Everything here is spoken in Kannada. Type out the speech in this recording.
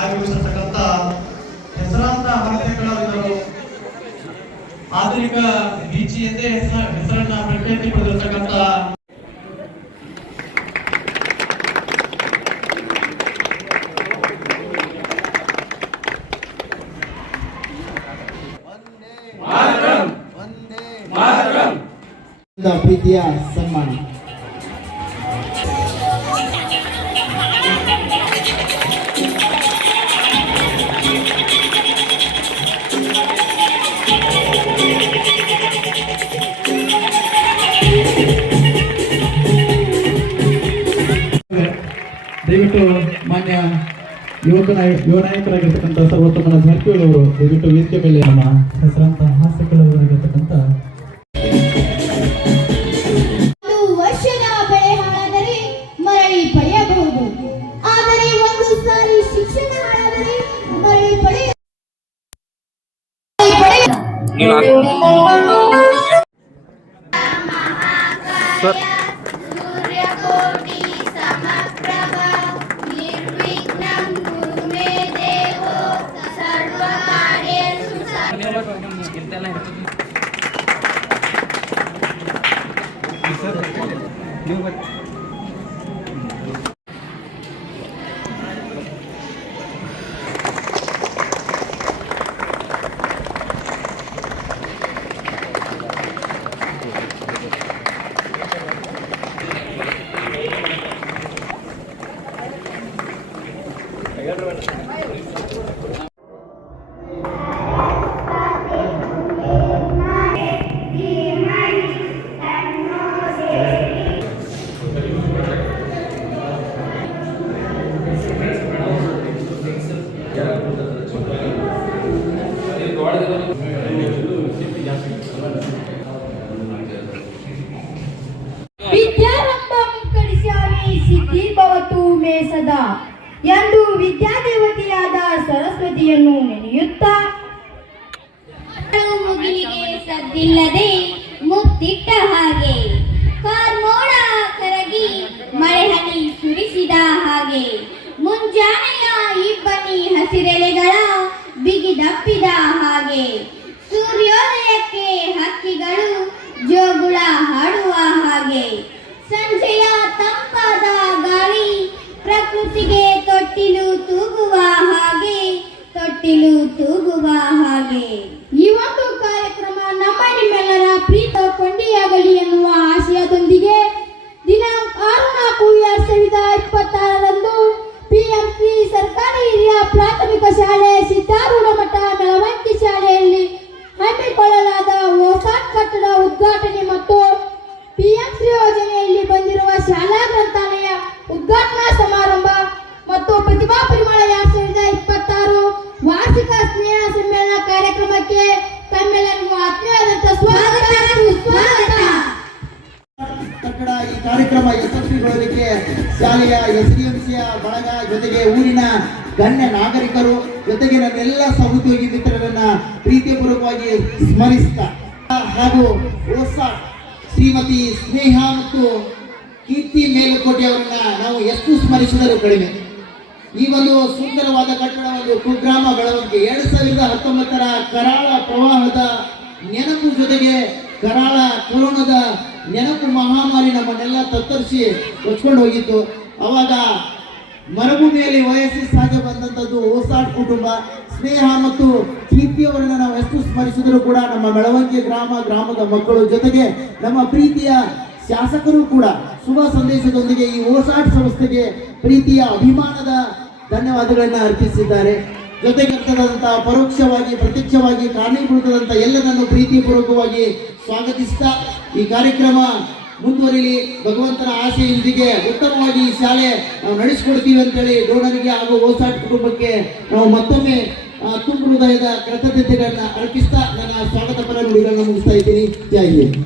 ಆಗಿರತಕ್ಕಂಥ ಹೆಸರಾಂತ ಹಾಸ್ಯ ಕಲಾವಿದರು ಆಧುನಿಕ ಬೀಚಿ ಎಂದೇ ಹೆಸರನ್ನ ಪ್ರಖ್ಯಾತಿ ಪಡೆದಿರತಕ್ಕಂಥ ಪ್ರೀತಿಯ ಸನ್ಮಾನ. ದಯವಿಟ್ಟು ಮಾನ್ಯ ಯುವ ನಾಯಕರಾಗಿರ್ತಕ್ಕಂಥ ಸರ್ವೋತ್ತಮ ಜಾರಕಿಹೊಳಿ ಅವರು ದಯವಿಟ್ಟು ವೇದಿಕೆ ಮೇಲೆ ನಮ್ಮ ಹೆಸರಾಂತ ಹಾಸ್ಯ ಕಲಾವಿದರಾಗಿರ್ತಕ್ಕಂಥ ವರ್ಷದ ಬೆಳೆ ಹಾಳಾದರೆ ಮರಳಿ ಪಡೆಯಬಹುದು, ಆದರೆ ಒಂದು ಸಾರಿ ಶಿಕ್ಷಣ ಹಾಳಾದರೆ ಮರಳಿ ಪಡೆಯ ಸದಾ ಎಂದು ವಿದ್ಯಾದೇವತೆಯಾದ ಸರಸ್ವತಿಯನ್ನು ನೆನೆಯುತ್ತಾ ಮುಗಿಲಿಗೆ ಸದ್ದಿಲ್ಲದೆ ಮುತ್ತಿಟ್ಟ ಹಾಗೆ ಕಾರ್ಮೋಡ ಕರಗಿ ಮಳೆ ಹನಿ ಸುರಿಸಿದ ಹಾಗೆ ಮುಂಜಾನೆಯ ಇಬ್ಬನಿ ಹಸಿರೆಲೆಗಳ ಬಿಗಿದಪ್ಪಿದ ಹಾಗೆ ಸೂರ್ಯೋದಯಕ್ಕೆ ಹಕ್ಕಿಗಳು ಜೋಗುಳ ಹಾಡುವ ಹಾಗೆ ಸಂಜೆಯ ತಂಪಾದ ಗಾಳಿ ಪ್ರಕೃತಿಗೆ ತೊಟ್ಟಿಲು ತೂಗುವ ಹಾಗೆ ಈ ಒಂದು ಕಾರ್ಯಕ್ರಮ ನಮ್ಮ ನಿಮ್ಮೆಲ್ಲರ ಪ್ರೀತ ಕೊಂಡಿಯಾಗಲಿ ಎನ್ನುವ ಆಶಯದೊಂದಿಗೆ ದಿನಾಂಕ 6/4/2026ರಂದು PMC ಸರ್ಕಾರಿ ಹಿರಿಯ ಪ್ರಾಥಮಿಕ ಶಾಲೆ ಸಿದ್ದಾರೂಢಮಠ ಮೆಳವಂಕಿ ಶಾಲೆಯಲ್ಲಿ ಹಮ್ಮಿಕೊಳ್ಳಲಾದ ಹೊಸ ಕಟ್ಟಡ ಉದ್ಘಾಟನೆ ಮತ್ತು PMC ಯೋಜನೆಯಲ್ಲಿ ಬಂದಿರುವ ಶಾಲಾ ಗ್ರಂಥಾಲಯ ಉದ್ಘಾಟನಾ ಸಮಾರಂಭ ಮತ್ತು ಪ್ರತಿಭಾ ಪರಿಮಳ 2026 ವಾರ್ಷಿಕ ಸ್ನೇಹ ಸಮ್ಮೇಳನ ಕಾರ್ಯಕ್ರಮಕ್ಕೆ ತಮ್ಮೆಲ್ಲರಿಗೂ ಆತ್ಮೀಯವಾದಂತಹ ಸ್ವಾಗತ. ಕಟ್ಟಡ ಈ ಕಾರ್ಯಕ್ರಮ ಯಶಸ್ವಿಗೊಳ್ಳಲಿಕ್ಕೆ ಶಾಲೆಯ SDMCಯ ಬಳಗ ಜೊತೆಗೆ ಊರಿನ ಗಣ್ಯ ನಾಗರಿಕರು ಜೊತೆಗೆ ನನ್ನೆಲ್ಲ ಸಹೋದ್ಯೋಗಿ ಮಿತ್ರರನ್ನ ಪ್ರೀತಿಪೂರ್ವಕವಾಗಿ ಸ್ಮರಿಸ್ತಾ ಹಾಗೂ ಹೊಸ ಶ್ರೀಮತಿ ಸ್ನೇಹ ಮತ್ತು ಕೀರ್ತಿ ಮೇಲುಕೋಟೆ ಅವರನ್ನ ನಾವು ಎಷ್ಟು ಸ್ಮರಿಸಿದರೂ ಕಡಿಮೆ. ಈ ಒಂದು ಸುಂದರವಾದ ಕಟ್ಟಡ ಒಂದು ಕುಗ್ರಾಮ ಬೆಳವಣಿಗೆ 2019ರ ಕರಾಳ ಪ್ರವಾಹದ ನೆನಪು ಜೊತೆಗೆ ಕರಾಳ ಕೊರೋನಾದ ನೆನಪು ಮಹಾಮಾರಿ ನಮ್ಮನ್ನೆಲ್ಲ ತತ್ತರಿಸಿ ಹೊಚ್ಕೊಂಡು ಹೋಗಿತ್ತು. ಅವಾಗ ಮರುಭೂಮಿಯಲ್ಲಿ ವಯಸ್ಸಿ ಸಹಜ ಬಂದಂಥದ್ದು ಓಸಾಡ್ ಕುಟುಂಬ ಸ್ನೇಹ ಮತ್ತು ಕೀರ್ತಿಯವರನ್ನ ನಾವು ಎಷ್ಟು ಸ್ಮರಿಸಿದರೂ ಕೂಡ ನಮ್ಮ ಮೆಳವಂಕಿ ಗ್ರಾಮದ ಮಕ್ಕಳು ಜೊತೆಗೆ ನಮ್ಮ ಪ್ರೀತಿಯ ಶಾಸಕರು ಕೂಡ ಶುಭ ಸಂದೇಶದೊಂದಿಗೆ ಈ ಓಸಾಡ್ ಸಂಸ್ಥೆಗೆ ಪ್ರೀತಿಯ ಅಭಿಮಾನದ ಧನ್ಯವಾದಗಳನ್ನು ಅರ್ಪಿಸಿದ್ದಾರೆ. ಜೊತೆಗಿರ್ತದಂತಹ ಪರೋಕ್ಷವಾಗಿ ಪ್ರತ್ಯಕ್ಷವಾಗಿ ಕಾರಣೀಭೂತದಂತ ಎಲ್ಲರನ್ನು ಪ್ರೀತಿಪೂರ್ವಕವಾಗಿ ಸ್ವಾಗತಿಸ್ತಾ ಈ ಕಾರ್ಯಕ್ರಮ ಮುಂದುವರಿಲಿ ಭಗವಂತನ ಆಶೆಯೊಂದಿಗೆ ಉತ್ತಮವಾಗಿ ಈ ಶಾಲೆ ನಾವು ನಡೆಸಿಕೊಡ್ತೀವಿ ಅಂತೇಳಿ ಡೋನರಿಗೆ ಹಾಗೂ ಓಸಾಡ್ ಕುಟುಂಬಕ್ಕೆ ನಾವು ಮತ್ತೊಮ್ಮೆ ತುಂಬ ಹೃದಯದ ಕೃತಜ್ಞತೆಗಳನ್ನ ಅರ್ಪಿಸ್ತಾ ನನ್ನ ಸ್ವಾಗತ ಪರ ನುಡಿಗಳನ್ನ ಮುಗಿಸ್ತಾ ಇದ್ದೀನಿ. ಜೈ ಹಿಂದ್.